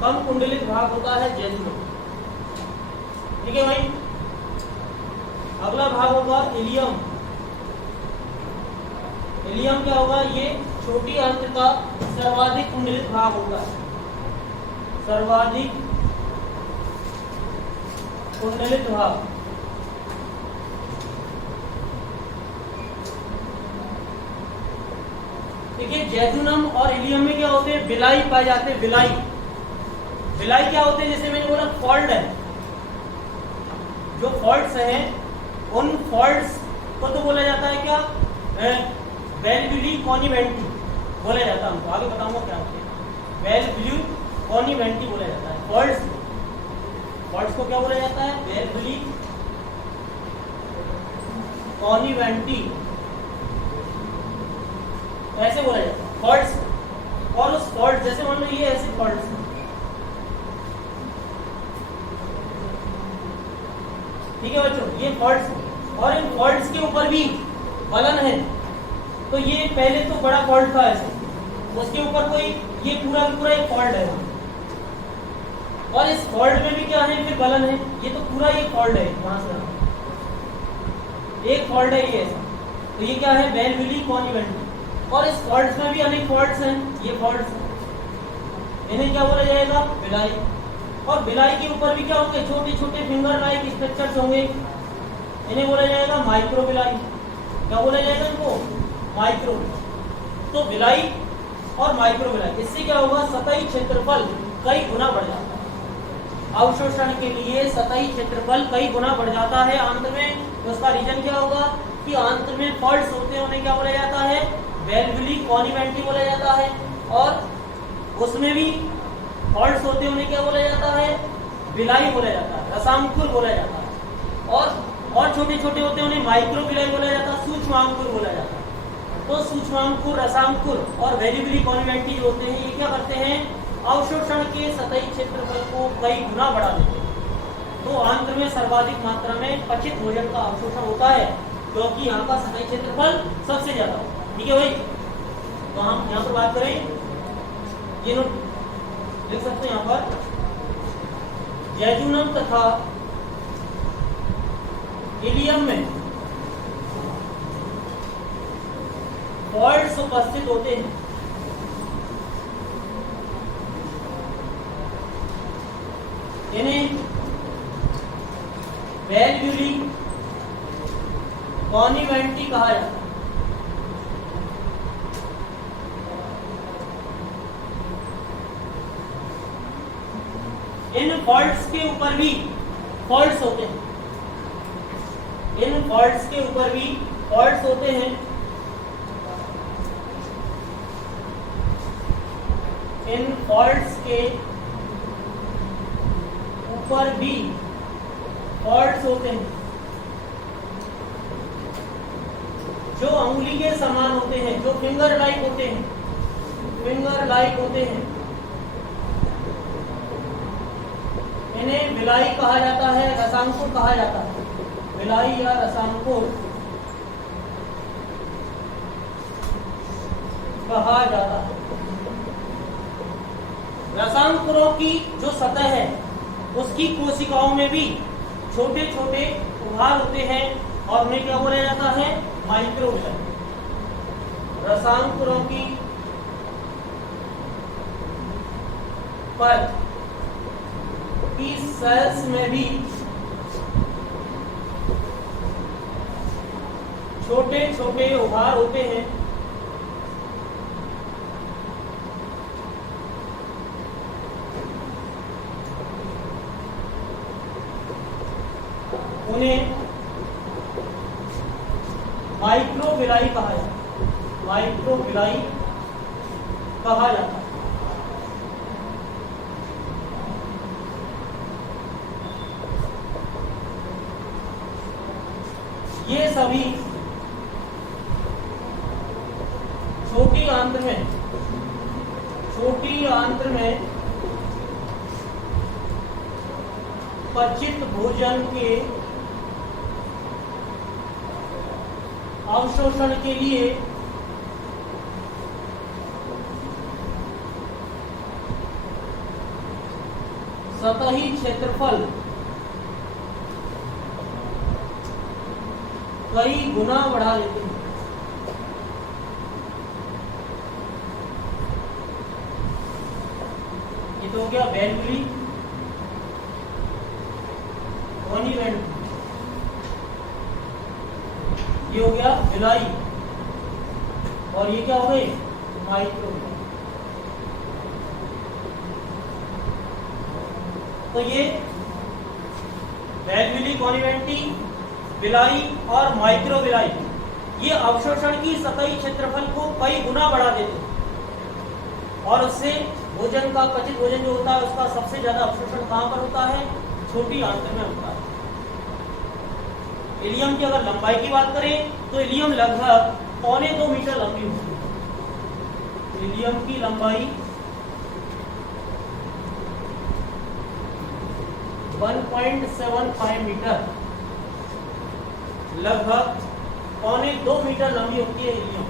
कम कुंडलित भाग होता है जेजुनम, ठीक है भाई। अगला भाग होगा इलियम। इलियम क्या होगा? ये छोटी आंत्र का सर्वाधिक कुंडलित भाग होता है, सर्वाधिक कुंडलित भाग। देखिए जेजुनम और इलियम में क्या होते हैं? विलाई पाए जाते हैं। विलाई विलाई क्या होते हैं? जैसे मैंने बोला फॉल्ट है, जो फॉल्ट्स हैं उन फॉल्ट्स को तो बोला जाता है क्या? वेल्व्युली कॉनिवेंटी। बोला जाता है हमको, आगे बताऊंगा क्या होते हैं। वेलब्ल्यू कॉनिवेंटी बोला जाता है। फॉल्ट्स को क्या बोला जाता है? वेलब्ल्यू कॉनिवेंटी, ऐसे बोला जाता है फॉल्ट्स। और उस फॉल्ट जैसे मान लो ये ऐसे फॉल्ट्स, ठीक है बच्चों, ये फॉल्ट्स, और इन फॉल्ट्स के ऊपर भी फलन है। तो ये पहले तो बड़ा फॉल्ट था ऐसे, उसके ऊपर कोई ये पूरा का पूरा एक फॉल्ट है, और इस फॉल्ट में भी क्या है फिर फलन है। ये तो पूरा ये फॉल्ट है, यहां से एक फॉल्ट है ये ऐसा। तो ये क्या है? वेलब्ल्यू कॉनिवेंटी। और इस फॉल्ट्स में भी अनेक फॉल्ट्स हैं, ये फॉल्ट्स हैं, इन्हें क्या बोला जाएगा? बिलाई। और बिलाई के ऊपर भी क्या होंगे? छोटे छोटे फिंगर लाइक स्ट्रक्चर्स होंगे, इन्हें बोला जाएगा माइक्रो बिलाई। क्या बोला जाएगा इनको? माइक्रो। तो बिलाई और माइक्रो बिलाई, इससे क्या होगा? सतही क्षेत्रफल कई गुना बढ़ जाता है। अवशोषण के लिए सतही क्षेत्रफल कई गुना बढ़ जाता है आंत में। उसका रीजन क्या होगा? कि आंत में फॉल्ट्स होते हैं, उन्हें क्या बोला जाता है? वेलब्ल्यू कॉनिवेंटी बोला जाता है। और उसमें भी फॉल्ट्स होते हैं, उन्हें क्या बोला जाता है? बिलाई बोला जाता है, रसांकुर बोला जाता है। और छोटे छोटे होते हैं, उन्हें माइक्रो बिलाई बोला जाता है, सूक्ष्मांकुर बोला जाता है। तो सूक्ष्मांकुर, रसांकुर और वेलब्ल्यू कॉनिवेंटी जो होते हैं, ये क्या करते हैं? अवशोषण के सतही क्षेत्रफल को कई गुना बढ़ा देते हैं। तो आंत में सर्वाधिक मात्रा में पचित भोजन का अवशोषण होता है, क्योंकि यहाँ का सतही क्षेत्रफल सबसे ज्यादा होता है। ठीक है भाई, तो हम यहाँ पर बात करें, ये नोट देख सकते हैं यहाँ पर, जैजुनम तथा इलियम में फॉल्ट्स उपस्थित होते हैं। इन्हें वेलब्ल्यू कॉनिवेंटी कहा जाता है। इन फॉल्ट्स के ऊपर भी फॉल्ट्स होते हैं, इन फॉल्ट्स के ऊपर भी फॉल्ट्स होते हैं। इन फॉल्ट्स के ऊपर भी फॉल्ट्स होते हैं, जो अंगुली के समान होते हैं, जो फिंगर लाइक होते हैं, फिंगर लाइक होते हैं। इन्हें बिलाई कहा जाता है, रसांकुर कहा जाता है। बिलाई या रसांकुर कहा जाता है। रसांकुरों की जो सतह है, उसकी कोशिकाओं में भी छोटे छोटे उभार होते हैं, और उन्हें क्या बोला जाता है? माइक्रोबिलाई। रसांकुरों की पर की सेल्स में भी छोटे छोटे उभार होते हैं, उन्हें माइक्रोबिलाई कहा जाता है। माइक्रोबिलाई कहा जाता है। ये सभी छोटी आंत्र में पचित भोजन के अवशोषण के लिए सतही क्षेत्रफल कई गुना बढ़ा देते हैं। ये तो हो गया वेलब्ल्यू कॉनिवेंटी, ये हो गया बिलाई, और ये क्या हो गए? माइक्रो। तो ये वेलब्ल्यू कॉनिवेंटी, बिलाई और माइक्रो बिलाई, ये अवशोषण की सतही क्षेत्रफल को कई गुना बढ़ा देते हैं। और उससे भोजन का पचित भोजन जो होता है उसका सबसे ज्यादा अवशोषण कहाँ पर होता है? छोटी आंत्र में होता है। इलियम की अगर लंबाई की बात करें तो इलियम लगभग 1.25 मीटर लंबी होती है। इलियम की लंबाई 1.75 मीटर, लगभग 1.25 मीटर लंबी होती है इलियम।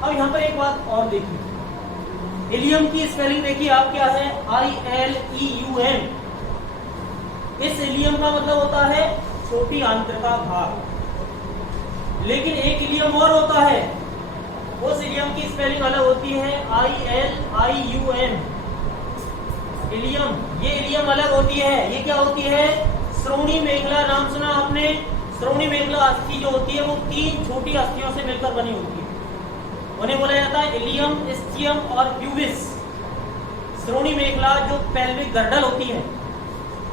अब यहां पर एक बात और देखिए, इलियम की स्पेलिंग देखिए आप क्या है? ILEUM। इस इलियम का मतलब होता है छोटी आंत्र का भाग। लेकिन एक इलियम और होता है, उस इलियम की स्पेलिंग अलग होती है, ILIUM। इलियम, ये इलियम अलग होती है। ये क्या होती है? श्रोणी मेखला। नाम सुना आपने? श्रोणी मेखला अस्थि जो होती है वो 3 छोटी अस्थियों से मिलकर बनी होती है। उन्हें बोला जाता है इलियम, इस्चियम और प्यूबिस। श्रोणी मेखला जो पेल्विक गर्डल होती है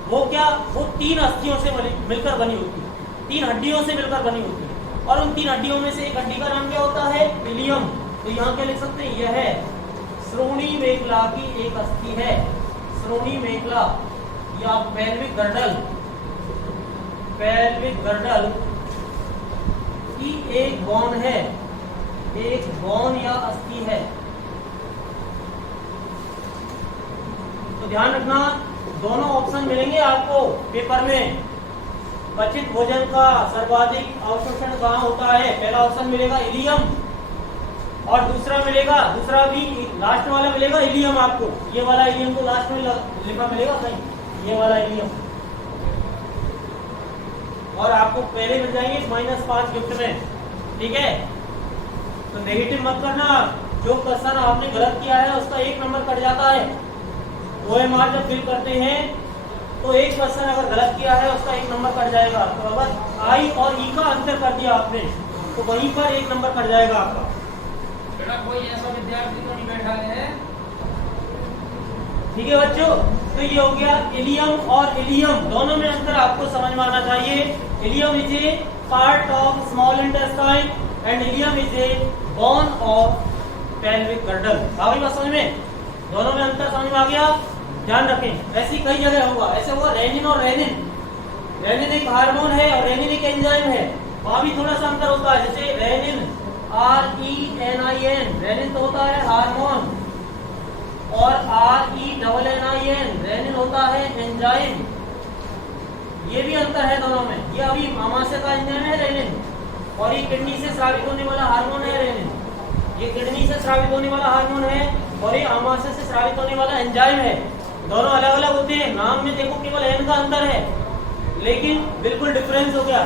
वो क्या? वो 3 अस्थियों से मिलकर बनी होती है, 3 हड्डियों से मिलकर बनी होती है। और उन 3 हड्डियों में से एक हड्डी का नाम क्या होता है? इलियम। तो यहाँ क्या लिख सकते हैं? यह श्रोणी मेखला की एक अस्थि है। श्रोणी मेखला या पेल्विक गर्डल, पेल्विक गर्डल की एक बोन है, एक बोन या अस्थि है। तो ध्यान रखना, दोनों ऑप्शन मिलेंगे आपको पेपर में। पचित भोजन का सर्वाधिक अवशोषण कहाँ होता है? पहला ऑप्शन मिलेगा इलियम, और दूसरा मिलेगा, दूसरा भी लास्ट वाला मिलेगा इलियम आपको। ये वाला इलियम तो लास्ट में लिखा मिलेगा कहीं, ये वाला इलियम। और आपको पहले मिल जाएंगे -5 गिफ्ट में, ठीक है? तो नेगेटिव मत करना। जो क्वेश्चन आपने गलत किया है उसका 1 नंबर कट जाता है। OMR जब फिल करते हैं तो एक क्वेश्चन अगर गलत किया है उसका 1 नंबर कट जाएगा। तो अगर I और E का अंतर कर दिया आपने तो वहीं पर 1 नंबर कट जाएगा आपका। बेटा कोई ऐसा विद्यार्थी तो नहीं बैठा है? ठीक है बच्चों, तो ये हो गया इलियम और इलियम, दोनों में अंतर आपको समझ में आना चाहिए। Ileum is a part of small intestine and ilium is a bone of pelvic girdle. आ गई बात समझ में? दोनों में अंतर समझ में आ गया? ध्यान रखें, ऐसी कई जगह होगा। ऐसे हुआ रेनिन और रेनिन। रेनिन एक हार्मोन है और रेनिन एक एंजाइम है, वहां भी थोड़ा सा अंतर होता है। जैसे रेनिन RENIN, रेनिन तो होता है हार्मोन, और RENNIN, रेनिन होता है एंजाइम। ये भी अंतर है दोनों में। ये अभी आमाशय का एंजाइम है रेनिन, और ये किडनी से स्रावित होने वाला हार्मोन है रेनिन। ये किडनी से स्रावित होने वाला हार्मोन है और ये आमाशय से स्रावित होने वाला एंजाइम है। दोनों अलग अलग होते हैं। नाम में देखो केवल एन का अंतर है, लेकिन बिल्कुल डिफरेंस हो गया,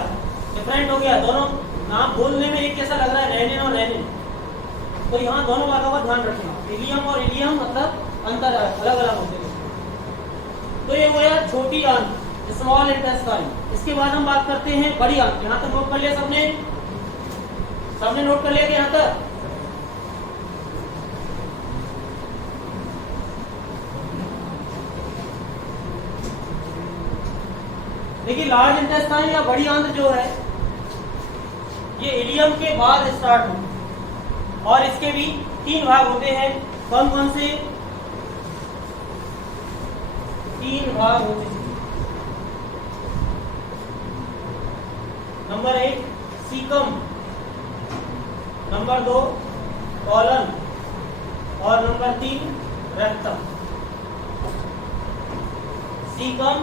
डिफरेंट हो गया। दोनों नाम बोलने में एक जैसा लग रहा है, रेनिन और रेनिन। तो यहाँ दोनों बातों का ध्यान रखना। इलियम और इलियम मतलब अंतर अलग अलग होते हैं। तो ये हो गया छोटी आंत, स्मॉल इंटेस्टाइन। इसके बाद हम बात करते हैं बड़ी आंत। यहाँ तक नोट कर लिया सबने? सबने नोट कर लिया कि यहाँ तक? देखिए लार्ज इंटेस्टाइन या बड़ी आंत जो है ये इलियम के बाद स्टार्ट हो, और इसके भी 3 भाग होते हैं। कौन कौन से? 3 भाग होते हैं। नंबर 1 सीकम, नंबर 2 कॉलन, और नंबर 3 रेक्टम। सीकम,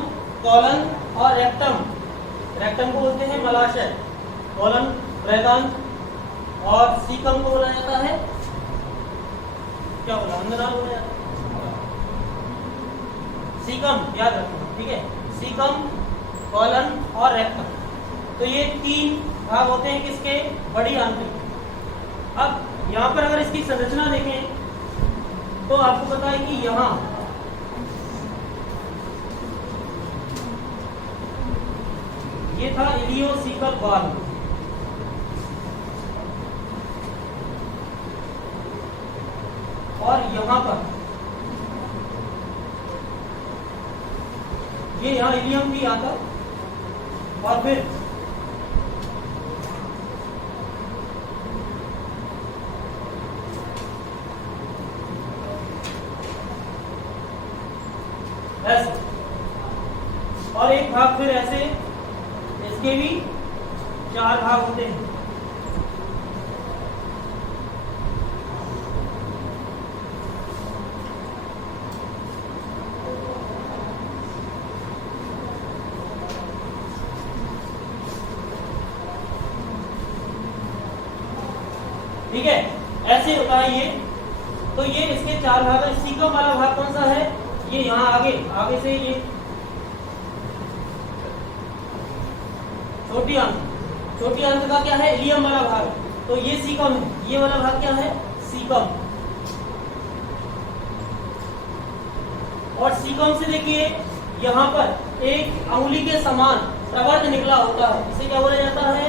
कॉलन और रेक्टम। रेक्टम को बोलते हैं मलाशय, कॉलन बृहदांत, और सीकम को बोला जाता है क्या बोला? अंगनाल बोला जाता है। सीकम याद रखना, ठीक है? सीकम, कॉलन और रेक्टम। तो ये 3 भाग होते हैं किसके? बड़ी आंत के। अब यहाँ पर अगर इसकी संरचना देखें तो आपको पता है कि यहाँ ये था इलियोसिकल वाल्व, और यहाँ पर ये यहाँ इलियम भी आता, और फिर ऐसे, और एक भाग फिर ऐसे, इसके भी 4 भाग होते हैं। ठीक है, ऐसे होता है ये। तो ये इसके 4 भाग है। सीकम वाला भाग कौन सा है? ये यहाँ आगे से ये छोटी अंत का क्या है? इलियम वाला भाग। तो ये सीकम है। ये वाला भाग क्या है? सीकम। और सीकम से देखिए यहाँ पर एक अंगुली के समान प्रवर्ध निकला होता है। इसे क्या बोला जाता है?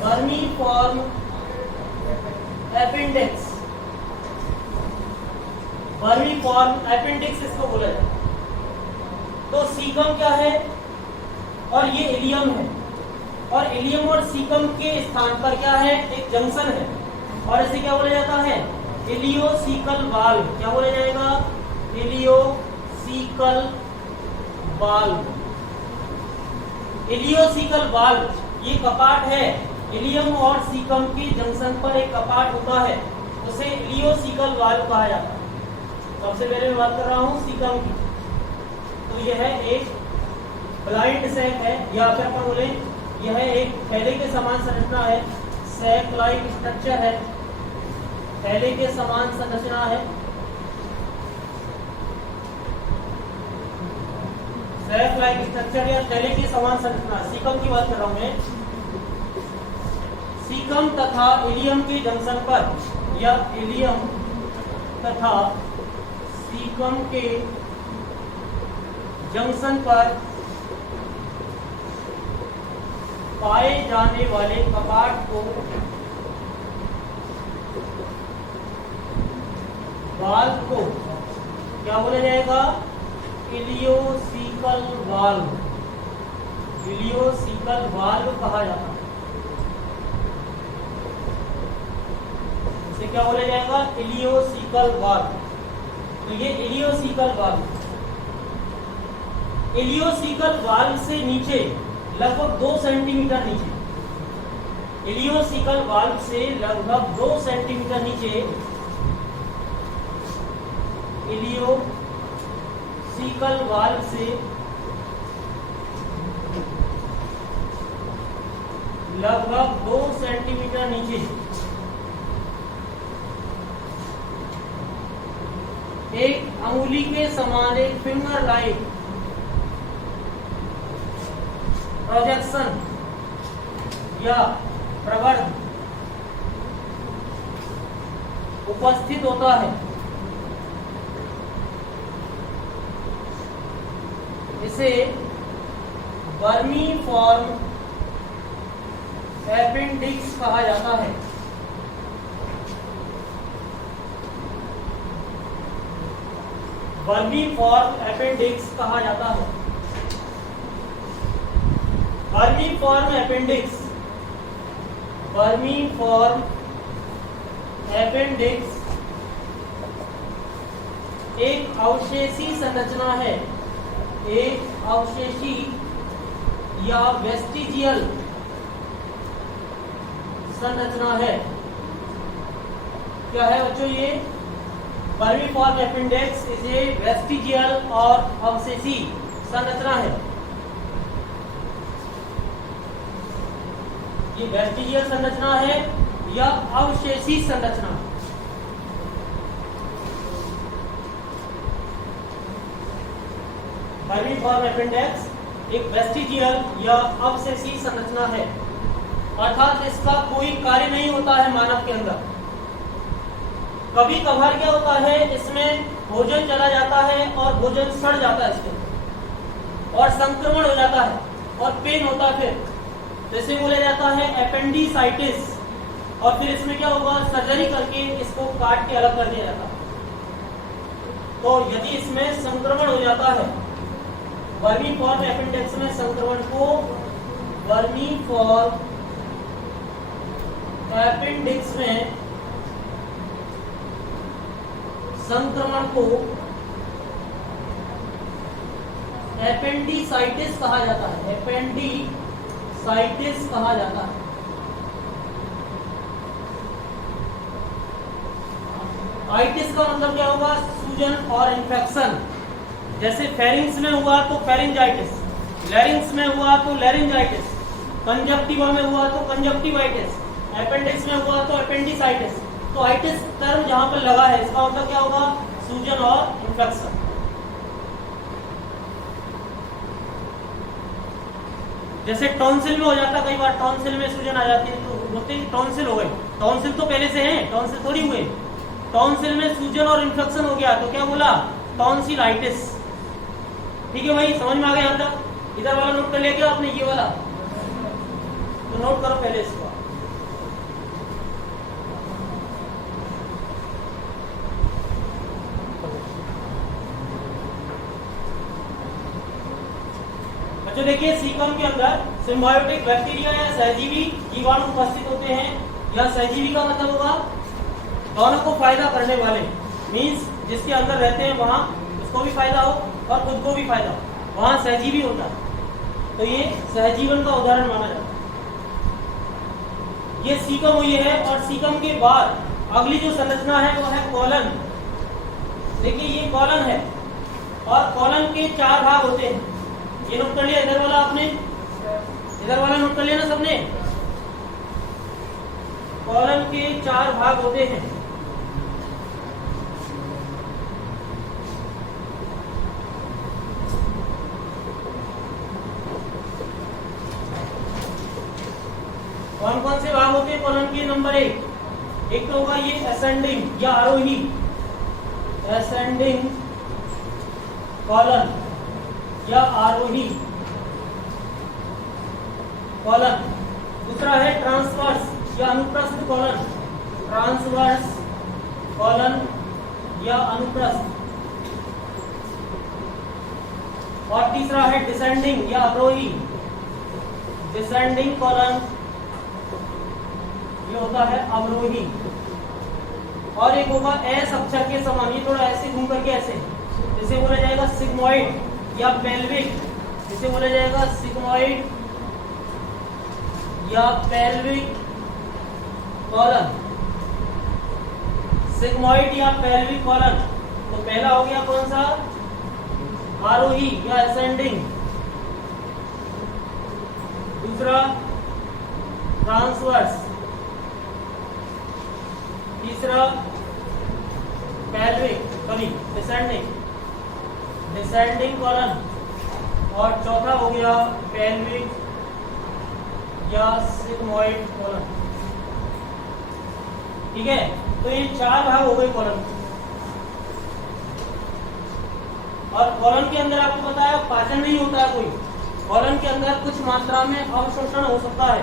Vermiform appendix. वर्मीफॉर्म एपेंडिक्स इसको बोला जाता है। तो सीकम क्या है? और ये इलियम है। और इलियम और सीकम के स्थान पर क्या है? एक जंक्शन है। और इसे क्या बोला जाता है? इलियोसीकल वाल्व। क्या बोला जाएगा? इलियोसीकल वाल्व। इलियोसीकल वाल्व ये कपाट है। इलियम और सीकम के जंक्शन पर एक कपाट होता है, उसे इलियोसीकल वाल्व कहा जाता है। सबसे पहले मैं बात कर रहा हूं सीकम की। तो यह एक ब्लाइंड सैक है, या फिर अपन बोले यह एक थैले के समान संरचना है। सैक लाइक स्ट्रक्चर है, थैले के समान संरचना है। सैक लाइक स्ट्रक्चर या थैले के समान संरचना। सीकम की बात कर रहा हूं मैं। सीकम तथा इलियम के जंक्शन पर, या इलियम तथा सीकम के जंक्शन पर पाए जाने वाले कपाट को वाल्व को क्या बोला जाएगा? इलियोसीकल वाल्व। इलियोसीकल वाल्व कहा जाता है। इसे क्या बोला जाएगा? इलियोसीकल वाल्व। तो ये इलियोसीकल वाल्व, इलियोसीकल वाल्व से नीचे लगभग 2 सेंटीमीटर नीचे, इलियोसीकल वाल्व से लगभग 2 सेंटीमीटर नीचे इलियोसीकल वाल्व से लगभग 2 सेंटीमीटर नीचे एक अंगुली के समान एक फिंगर लाइक प्रोजेक्शन या प्रवर्ध उपस्थित होता है। इसे वर्मीफॉर्म एपेंडिक्स कहा जाता है। वर्मीफॉर्म एपेंडिक्स कहा जाता है। वर्मीफॉर्म एपेंडिक्स, वर्मीफॉर्म एपेंडिक्स एक अवशेषी संरचना है, एक अवशेषी या वेस्टिजियल संरचना है। क्या है बच्चों? ये vermiform appendix is a vestigial और अवशेषी संरचना है। ये वेस्टिजियल संरचना है या अवशेषी संरचना। वर्मीफॉर्म एपेंडिक्स एक वेस्टिजियल या अवशेषी संरचना है, अर्थात इसका कोई कार्य नहीं होता है मानव के अंदर। कभी कभार क्या होता है, इसमें भोजन चला जाता है और भोजन सड़ जाता है इसके और संक्रमण हो जाता है और पेन होता है। फिर जैसे बोला जाता है एपेंडिसाइटिस, और फिर इसमें क्या होगा? सर्जरी करके इसको काट के अलग कर दिया जाता है। तो यदि इसमें संक्रमण हो जाता है, वर्मीफॉर्म एपेंडिक्स में संक्रमण को वर्मीफॉर्म एपेंडिक्स में संक्रमण को एपेंडिसाइटिस कहा जाता है, एपेंडिसाइटिस कहा जाता है। आइटिस का मतलब क्या होगा? सूजन और इन्फेक्शन। जैसे फेरिंग्स में हुआ तो फेरिंजाइटिस, लैरिंग्स में हुआ तो लैरिंजाइटिस, कंजक्टिवा में हुआ तो कंजक्टिवाइटिस, अपेंडिक्स में हुआ तो अपेंडिसाइटिस। तो आइटिस टर्म जहां पर लगा है इसका मतलब क्या होगा? सूजन और इन्फेक्शन। जैसे टॉन्सिल में हो जाता, कई बार टॉन्सिल में सूजन आ जाती है तो बोलते हैं टॉन्सिल हो गए। टॉन्सिल तो पहले से है, टॉन्सिल थोड़ी हुए। टॉन्सिल में सूजन और इन्फेक्शन हो गया तो क्या बोला? टॉन्सिलाइटिस। ठीक है भाई, समझ में आ गया यहाँ तक? इधर वाला नोट कर लिया क्या आपने? ये वाला तो नोट करो पहले इसको। बच्चों देखिए, सीकम के अंदर सिम्बायोटिक बैक्टीरिया या सहजीवी जीवाणु उपस्थित होते हैं। या सहजीवी का मतलब होगा दोनों को फायदा करने वाले, मीन्स जिसके अंदर रहते हैं वहां उसको भी फायदा हो और खुद को भी फायदा हो, वहां सहजीवी होता है। तो ये सहजीवन का उदाहरण माना जाता है। ये सीकम हुई है। और सीकम के बाद अगली जो संरचना है वो है कॉलन। देखिए ये कॉलन है और कॉलन के 4 भाग होते हैं। ये नोट कर लिया इधर वाला आपने? इधर वाला नोट कर लिया ना सबने? कॉलन के 4 भाग होते हैं। कौन कौन से भाग होते हैं कॉलन के? नंबर 1, एक तो होगा ये असेंडिंग या आरोही, असेंडिंग कॉलन या आरोही कॉलन। दूसरा है ट्रांसवर्स या अनुप्रस्थ कॉलन, ट्रांसवर्स कॉलन या अनुप्रस्थ। और तीसरा है डिसेंडिंग या अवरोही, डिसेंडिंग कॉलन, ये होता है अवरोही। और एक होगा एस अक्षर के समान, ये थोड़ा ऐसे घूम करके ऐसे, इसे बोला जाएगा सिग्मॉइड या पेल्विक, इसे बोला जाएगा सिग्मॉइड या पेल्विक कॉलन, सिग्मॉइड या पेल्विक कॉलन। तो पहला हो गया कौन सा? आरोही या असेंडिंग। दूसरा ट्रांसवर्स, तीसरा pelvic sorry descending, descending colon. और चौथा हो गया पेल्विक या सिग्मॉइड कॉलन। ठीक है, तो ये 4 भाग हो गए कॉलन। और कॉलन के अंदर आपको पता है पाचन नहीं होता है कोई। कॉलन के अंदर कुछ मात्रा में अवशोषण हो सकता है,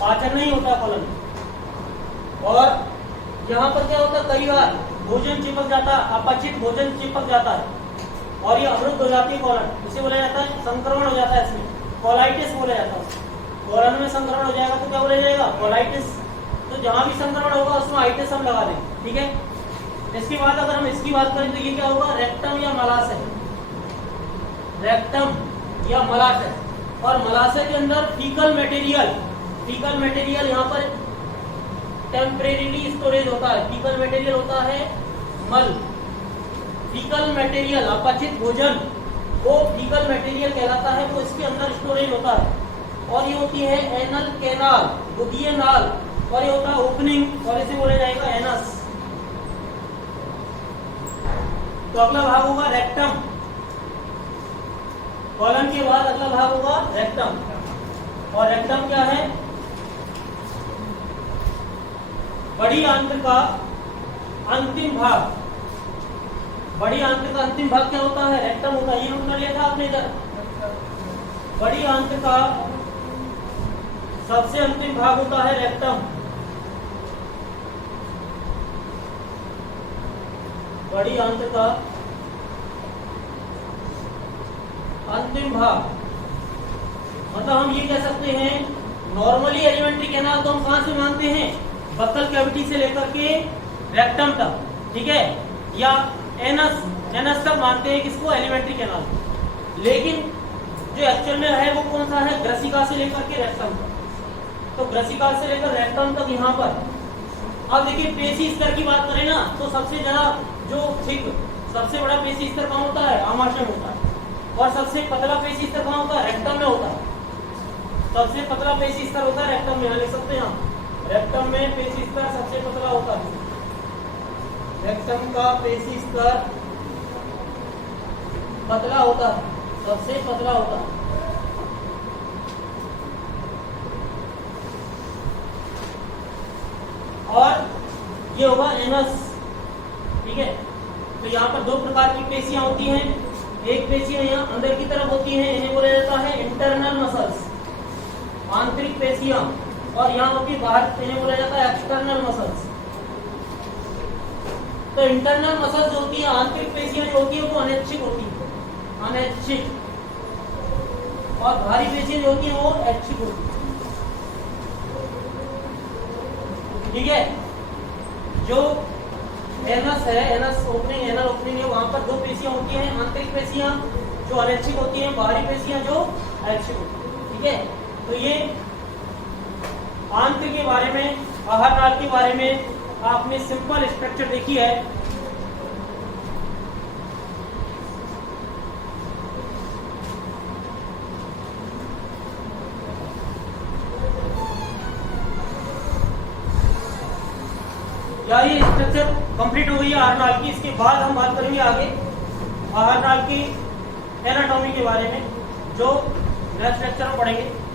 पाचन नहीं होता कॉलन। और यहाँ पर क्या होता है, कई बार भोजन चिपक जाता है, अपचित भोजन चिपक जाता है और ये अवरुद्ध हो जाती है कॉलन। इसे बोला जाता है संक्रमण हो जाता है, इसमें कोलाइटिस बोला जाता है। कॉलन में संक्रमण हो जाएगा तो क्या बोला जाएगा? कोलाइटिस। तो जहां भी संक्रमण होगा उसमें आइटिस हम लगा देंगे। ठीक है, इसके बाद अगर हम इसकी बात करें तो ये क्या होगा? रेक्टम या मलाशय, रेक्टम या मलाशय। और मलाशय के अंदर फीकल मटेरियल, फीकल मटेरियल यहाँ पर टेम्परेरीली स्टोरेज होता है। फीकल मटेरियल होता है मल, फीकल मटेरियल अपचित भोजन वो फीकल मटेरियल कहलाता है, वो इसके अंदर स्टोरेज होता है। और ये होती है एनल कैनाल, गुदीय नाल। और ये होता है ओपनिंग और इसे बोला जाएगा एनस। तो अगला भाग होगा रेक्टम। कॉलन के बाद अगला भाग होगा रेक्टम। और रेक्टम क्या है? बड़ी आंत्र का अंतिम भाग। बड़ी आंत्र का अंतिम भाग क्या होता है? रेक्टम होता है। ये नोट कर लिया था आपने इधर? बड़ी आंत्र का सबसे अंतिम भाग होता है रेक्टम। बड़ी आंत्र का अंतिम भाग मतलब हम ये कह सकते हैं नॉर्मली एलिमेंट्री कैनाल तो हम कहां से मानते हैं? बक्कल कैविटी से लेकर के रेक्टम तक। ठीक है, या एनस, एनस तक मानते हैं किसको? Alimentary canal. लेकिन जो एक्चुअल में है वो कौन सा है, ग्रसिका से लेकर के रेक्टम तक। तो ग्रसिका से लेकर रेक्टम तक यहाँ पर। अब देखिए पेशी स्तर की बात करें ना, तो सबसे ज्यादा जो थिक, सबसे बड़ा पेशी स्तर कहाँ होता है, आमाशय में होता है। और सबसे पतला पेशी स्तर कहाँ होता है, रेक्टम में होता है। सबसे पतला पेशी स्तर होता है रेक्टम में, लिख सकते हैं हम, रेक्टम में पेशी स्तर सबसे पतला होता है। रेक्टम का पेशी स्तर पतला होता है, सबसे पतला होता है। और ये होगा एनस, ठीक है। तो यहाँ पर दो प्रकार की पेशियां होती हैं। एक पेशियां यहाँ अंदर की तरफ होती हैं, इन्हें बोला जाता है इंटरनल मसल्स, आंतरिक पेशियां। और यहाँ होती है बाहर, इन्हें बोला जाता है एक्सटर्नल मसल्स। तो इंटरनल मसल्स जो होती है, आंतरिक पेशियां जो होती है वो अनैच्छिक होती है, अनैच्छिक। और भारी पेशियां जो होती है वो ऐच्छिक होती है, ठीक है। जो एनस है, एनस ओपनिंग, एनल ओपनिंग है, वहां पर दो पेशियां होती हैं, आंतरिक पेशियां जो अनैच्छिक होती हैं, बाहरी पेशियां जो ऐच्छिक होती हैं, ठीक है। तो ये आंत के बारे में, आहार नाल के बारे में आपने सिंपल स्ट्रक्चर देखी है। या ये स्ट्रक्चर कंप्लीट हो गई है आहार नाल की। इसके बाद हम बात करेंगे आगे आहार नाल की एनाटॉमी के बारे में, जो नेक्स्ट लेक्चर में पढ़ेंगे।